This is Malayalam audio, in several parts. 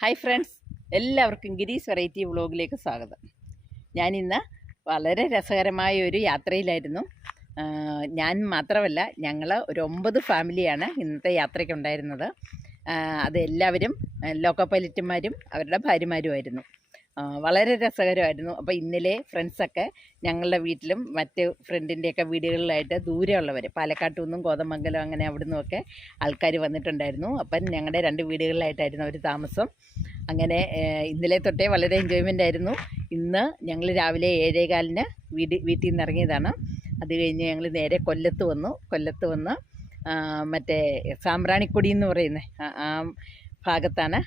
ഹായ് ഫ്രണ്ട്സ് എല്ലാവർക്കും ഗിരീസ് വെറൈറ്റി വ്ളോഗിലേക്ക് സ്വാഗതം. ഞാനിന്ന് വളരെ രസകരമായ ഒരു യാത്രയിലായിരുന്നു. ഞാൻ മാത്രമല്ല ഞങ്ങൾ ഒരു ഒമ്പത് ഫാമിലിയാണ് ഇന്നത്തെ യാത്രയ്ക്കുണ്ടായിരുന്നത് അത് എല്ലാവരും ലോക്കോ പൈലറ്റുമാരും അവരുടെ ഭാര്യമാരുമായിരുന്നു. വളരെ രസകരമായിരുന്നു. അപ്പോൾ ഇന്നലെ ഫ്രണ്ട്സൊക്കെ ഞങ്ങളുടെ വീട്ടിലും മറ്റ് ഫ്രണ്ടിന്റെയൊക്കെ വീടുകളിലായിട്ട് ദൂരെയുള്ളവർ പാലക്കാട്ടു നിന്നും കോതമംഗലം അങ്ങനെ അവിടെ നിന്നുമൊക്കെ ആൾക്കാർ വന്നിട്ടുണ്ടായിരുന്നു. അപ്പം ഞങ്ങളുടെ രണ്ട് വീടുകളിലായിട്ടായിരുന്നു അവർ താമസം. അങ്ങനെ ഇന്നലെ തൊട്ടേ വളരെ എൻജോയ്മെന്റ് ആയിരുന്നു. ഇന്ന് ഞങ്ങൾ രാവിലെ ഏഴേകാലിന് വീട് വീട്ടിൽ നിന്ന് ഇറങ്ങിയതാണ്. അത് കഴിഞ്ഞ് ഞങ്ങൾ നേരെ കൊല്ലത്ത് വന്നു. കൊല്ലത്ത് വന്ന് മറ്റേ സാമ്പ്രാണിക്കൊടി എന്ന് പറയുന്ന ആ- ആ ഭാഗത്താണ്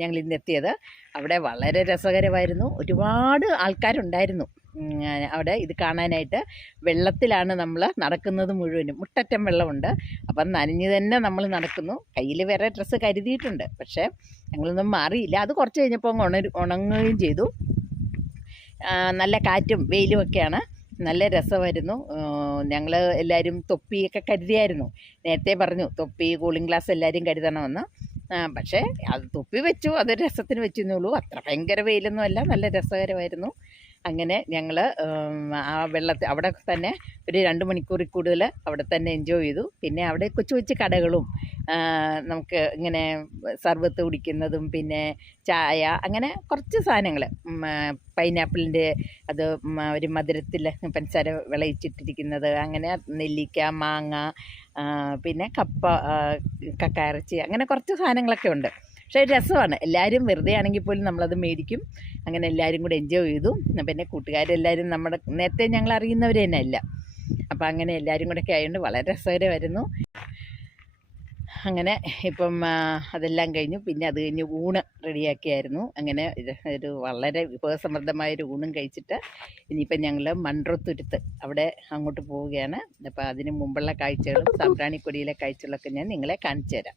ഞങ്ങൾ ഇന്ന് എത്തിയത്. അവിടെ വളരെ രസകരമായിരുന്നു. ഒരുപാട് ആൾക്കാരുണ്ടായിരുന്നു. അവിടെ ഇത് കാണാനായിട്ട് വെള്ളത്തിലാണ് നമ്മൾ നടക്കുന്നത് മുഴുവനും. മുട്ടറ്റം വെള്ളമുണ്ട്. അപ്പം നനഞ്ഞു തന്നെ നമ്മൾ നടക്കുന്നു. കയ്യിൽ വേറെ ഡ്രസ്സ് കരുതിയിട്ടുണ്ട്. പക്ഷേ ഞങ്ങളൊന്നും മാറിയില്ല. അത് കുറച്ച് കഴിഞ്ഞപ്പോൾ ഉണരു ഉണങ്ങുകയും ചെയ്തു. നല്ല കാറ്റും വെയിലും ഒക്കെയാണ്. നല്ല രസമായിരുന്നു. ഞങ്ങൾ എല്ലാവരും തൊപ്പിയൊക്കെ കരുതിയായിരുന്നു. നേരത്തെ പറഞ്ഞു തൊപ്പി കൂളിംഗ് ഗ്ലാസ് എല്ലാവരും കരുതണമെന്ന്. പക്ഷേ അത് തുപ്പി വെച്ചു അത് രസത്തിന് വെച്ചെന്നുള്ളൂ അത്ര ഭയങ്കര വെയിലൊന്നും അല്ല. നല്ല രസകരമായിരുന്നു. അങ്ങനെ ഞങ്ങൾ ആ വെള്ളത്തിൽ അവിടെ തന്നെ ഒരു രണ്ട് മണിക്കൂറിൽ കൂടുതൽ അവിടെ തന്നെ എൻജോയ് ചെയ്തു. പിന്നെ അവിടെ കൊച്ചു കൊച്ചു കടകളും നമുക്ക് ഇങ്ങനെ സർബത്ത് കുടിക്കുന്നതും പിന്നെ ചായ അങ്ങനെ കുറച്ച് സാധനങ്ങൾ പൈനാപ്പിളിന്റെ അത് ഒരു മധുരത്തിൽ പഞ്ചസാര വിളയിച്ചിട്ടിരിക്കുന്നത് അങ്ങനെ നെല്ലിക്ക മാങ്ങ പിന്നെ കപ്പ കക്ക കക്കയിറച്ചി അങ്ങനെ കുറച്ച് സാധനങ്ങളൊക്കെ ഉണ്ട്. പക്ഷേ രസമാണ്. എല്ലാവരും വെറുതെ ആണെങ്കിൽ പോലും നമ്മളത് മേടിക്കും. അങ്ങനെ എല്ലാവരും കൂടെ എൻജോയ് ചെയ്തു. പിന്നെ കൂട്ടുകാരെല്ലാവരും നമ്മുടെ നേരത്തെ ഞങ്ങൾ അറിയുന്നവർ തന്നെ അല്ല. അപ്പോൾ അങ്ങനെ എല്ലാവരും കൂടെ ഒക്കെ ആയതുകൊണ്ട് വളരെ രസകരമായിരുന്നു. അങ്ങനെ ഇപ്പം അതെല്ലാം കഴിഞ്ഞു. പിന്നെ അത് കഴിഞ്ഞ് ഊണ് റെഡിയാക്കിയായിരുന്നു. അങ്ങനെ ഒരു വളരെ വിഭവസമൃദ്ധമായൊരു ഊണും കഴിച്ചിട്ട് ഇനിയിപ്പം ഞങ്ങൾ മൺട്രോത്തുരുത്ത് അവിടെ അങ്ങോട്ട് പോവുകയാണ്. അപ്പോൾ അതിന് മുമ്പുള്ള കാഴ്ചകളും സാമ്പ്രാണിക്കൊടിയിലെ കാഴ്ചകളൊക്കെ ഞാൻ നിങ്ങളെ കാണിച്ചു തരാം.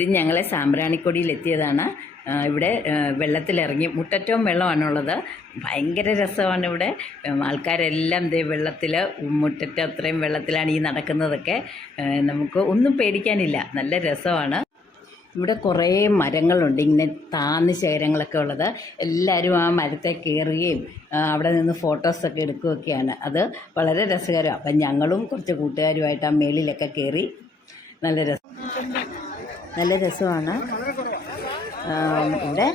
ഇത് ഞങ്ങളെ സാമ്പ്രാണിക്കൊടിയിൽ എത്തിയതാണ് ഇവിടെ വെള്ളത്തിലിറങ്ങി മുട്ടറ്റവും വെള്ളമാണുള്ളത്. ഭയങ്കര രസമാണ് ഇവിടെ. ആൾക്കാരെല്ലാം ദേ വെള്ളത്തിൽ മുട്ടറ്റം അത്രയും വെള്ളത്തിലാണ് ഈ നടക്കുന്നതൊക്കെ. നമുക്ക് ഒന്നും പേടിക്കാനില്ല. നല്ല രസമാണ്. ഇവിടെ കുറേ മരങ്ങളുണ്ട്. ഇങ്ങനെ താന്ന് ശേഖരങ്ങളൊക്കെ ഉള്ളത്. എല്ലാവരും ആ മരത്തെ കയറുകയും അവിടെ നിന്ന് ഫോട്ടോസൊക്കെ എടുക്കുകയൊക്കെയാണ്. അത് വളരെ രസകരമാണ്. അപ്പം ഞങ്ങളും കുറച്ച് കൂട്ടുകാരുമായിട്ട് ആ മേളിലൊക്കെ കയറി നല്ല രസം നല്ല രസമാണ്. ഇവിടെ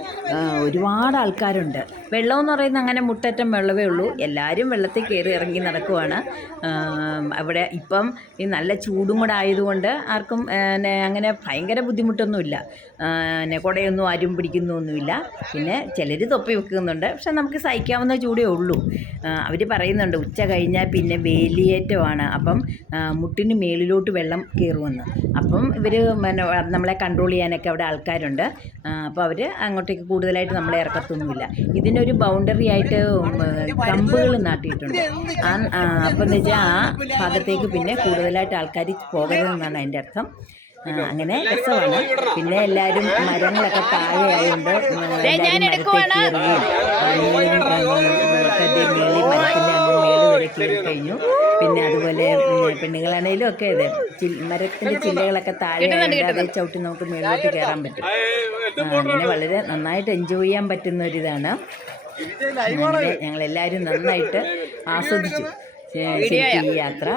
ഒരുപാട് ആൾക്കാരുണ്ട്. വെള്ളം എന്ന് പറയുന്നത് അങ്ങനെ മുട്ടറ്റം വെള്ളമേ ഉള്ളൂ. എല്ലാവരും വെള്ളത്തിൽ കയറി ഇറങ്ങി നടക്കുവാണ്. അവിടെ ഇപ്പം ഈ നല്ല ചൂടും കൂടെ ആയതുകൊണ്ട് ആർക്കും അങ്ങനെ ഭയങ്കര ബുദ്ധിമുട്ടൊന്നുമില്ല. പിന്നെ കുടയൊന്നും ആരും പിടിക്കുന്നൊന്നുമില്ല. പിന്നെ ചിലർ തൊപ്പി വെക്കുന്നുണ്ട്. പക്ഷെ നമുക്ക് സഹിക്കാവുന്ന ചൂടേ ഉള്ളൂ. അവർ പറയുന്നുണ്ട് ഉച്ച കഴിഞ്ഞാൽ പിന്നെ വേലിയേറ്റമാണ്. അപ്പം മുട്ടിന് മേളിലോട്ട് വെള്ളം കയറുമെന്ന്. അപ്പം ഇവർ നമ്മളെ കൺട്രോൾ ചെയ്യാനൊക്കെ അവിടെ ആൾക്കാരുണ്ട്. അപ്പോൾ അവർ അങ്ങോട്ടേക്ക് കൂടുതലായിട്ട് നമ്മളെ ഇറക്കത്തൊന്നുമില്ല. ഇതിനൊരു ബൗണ്ടറി ആയിട്ട് കമ്പുകൾ നാട്ടിയിട്ടുണ്ട്. ആ അപ്പം എന്ന് വെച്ചാൽ ആ ഭാഗത്തേക്ക് പിന്നെ കൂടുതലായിട്ട് ആൾക്കാർ പോകരുതെന്നാണ് അതിന്റെ അർത്ഥം. അങ്ങനെ രസമാണ്. പിന്നെ എല്ലാവരും മരങ്ങളൊക്കെ താഴെ ആയതുകൊണ്ട് എല്ലാവരും മരത്തെ കയറുകയും മേളി മരത്തിന്റെ അങ്ങ് മേൾ കഴിഞ്ഞു. പിന്നെ അതുപോലെ പെണ്ണുങ്ങളാണേലും ഒക്കെ ഇത് മരത്തിന്റെ ചില്ലകളൊക്കെ താഴെ അത് ചവിട്ടി നമുക്ക് മേളിലോട്ട് കയറാൻ പറ്റും. അങ്ങനെ വളരെ നന്നായിട്ട് എൻജോയ് ചെയ്യാൻ പറ്റുന്ന ഒരിതാണ് എല്ലാവരും നന്നായിട്ട് ആസ്വദിച്ചു. ശരിക്കും ഈ യാത്ര.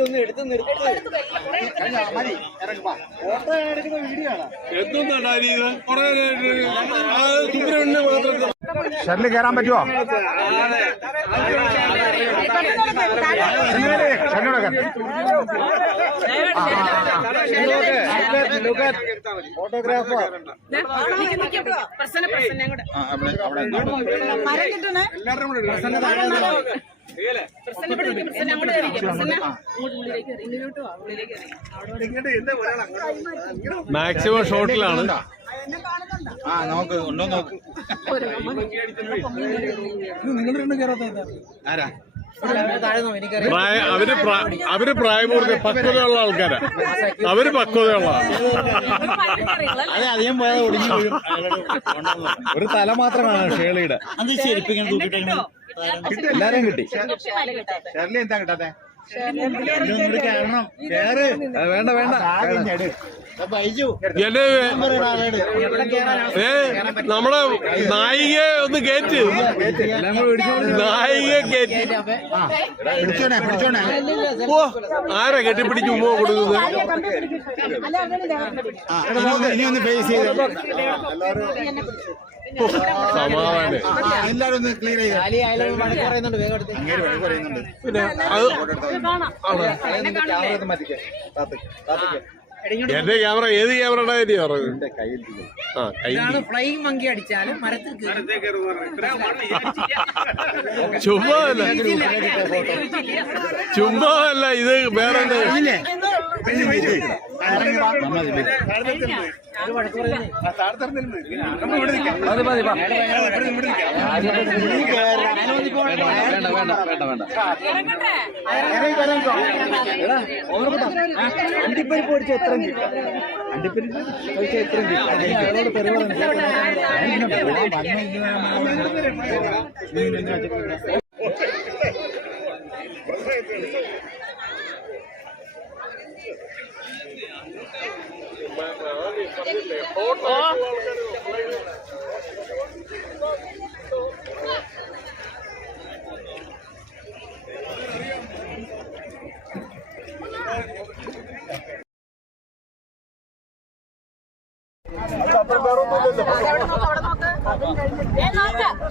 ഒന്ന് എടുത്ത് നിർത്തി. ഫോട്ടോ എടുക്കുന്ന വീഡിയോ ആണ് ഷട്ടിൽ കയറാൻ പറ്റുമോ ഫോട്ടോഗ്രാഫർ മാക്സിമം ഷോട്ടിലാണ് ആ നമുക്ക് ഉണ്ടോ? നോക്ക്. നിങ്ങൾ രണ്ടും കയറാത്ത ആരാ? അവർ അവർ പ്രായപൂർത്തി പക്വതയുള്ള ആൾക്കാരാ. അവർ പക്വതയുള്ള അതെ അധികം പോയാൽ ഒടിഞ്ഞു വീഴും. ഒരു തല മാത്രമാണ് ഷേളിയുടെ. അത് ശരിക്കും ഇങ്ങനെ തൂക്കിട്ടേക്കണ എല്ലാരും കിട്ടി ഷെർലി എന്താ കിട്ടാത്തെ വേണ്ട വേണ്ട നമ്മളെ എന്നെ ഏ നമ്മുടെ നായികയെ ഒന്ന് കേറ്റ് നായിക കേറ്റ് ഓ ആരാ കെട്ടിപ്പിടിച്ച് ഉമ്മ കൊടുക്കുന്നത് ആ, ഇനി ഒന്ന് ഇനി ഒന്ന് ഫേസ് ചെയ്ത് സമാധാനം എല്ലാരും ഒന്ന് ക്ലിയർ ചെയ്യുന്നുണ്ട് പിന്നെ അത് എന്റെ ക്യാമറ ഏത് ക്യാമറ എന്റെ കയ്യിൽ ആ മങ്കി അടിച്ചാലും മരത്തിൽ ചുമ്മാ അല്ല. ചുമ്മാ അല്ല ഇത് വേറെ എന്താ? വേണ്ട വേണ്ട വേണ്ട വേണ്ട അണ്ടിപ്പരിപ്പ് പൊടിച്ച എത്ര അണ്ടിപ്പരിപ്പ് പൊടിച്ച എത്ര അയാളോട് പെരുമാറും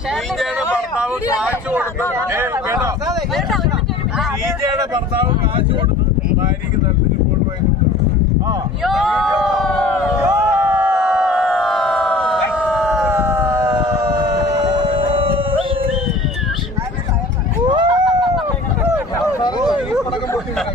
ഷീജയുടെ ഭർത്താവ് കാശ് കൊടുത്ത്? ഷീജയുടെ ഭർത്താവ് കാശ് കൊടുത്ത് ഭാര്യക്ക് നല്ലൊരു ഫോൺ വാങ്ങി കൊടുത്തു ആ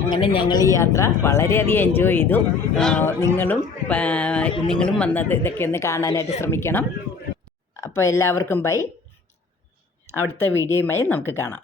അങ്ങനെ ഞങ്ങൾ ഈ യാത്ര വളരെയധികം എൻജോയ് ചെയ്തു. നിങ്ങളും നിങ്ങളും വന്നത് ഇതൊക്കെ ഒന്ന് കാണാനായിട്ട് ശ്രമിക്കണം. അപ്പോൾ എല്ലാവർക്കും ബൈ അടുത്ത വീഡിയോയുമായി നമുക്ക് കാണാം.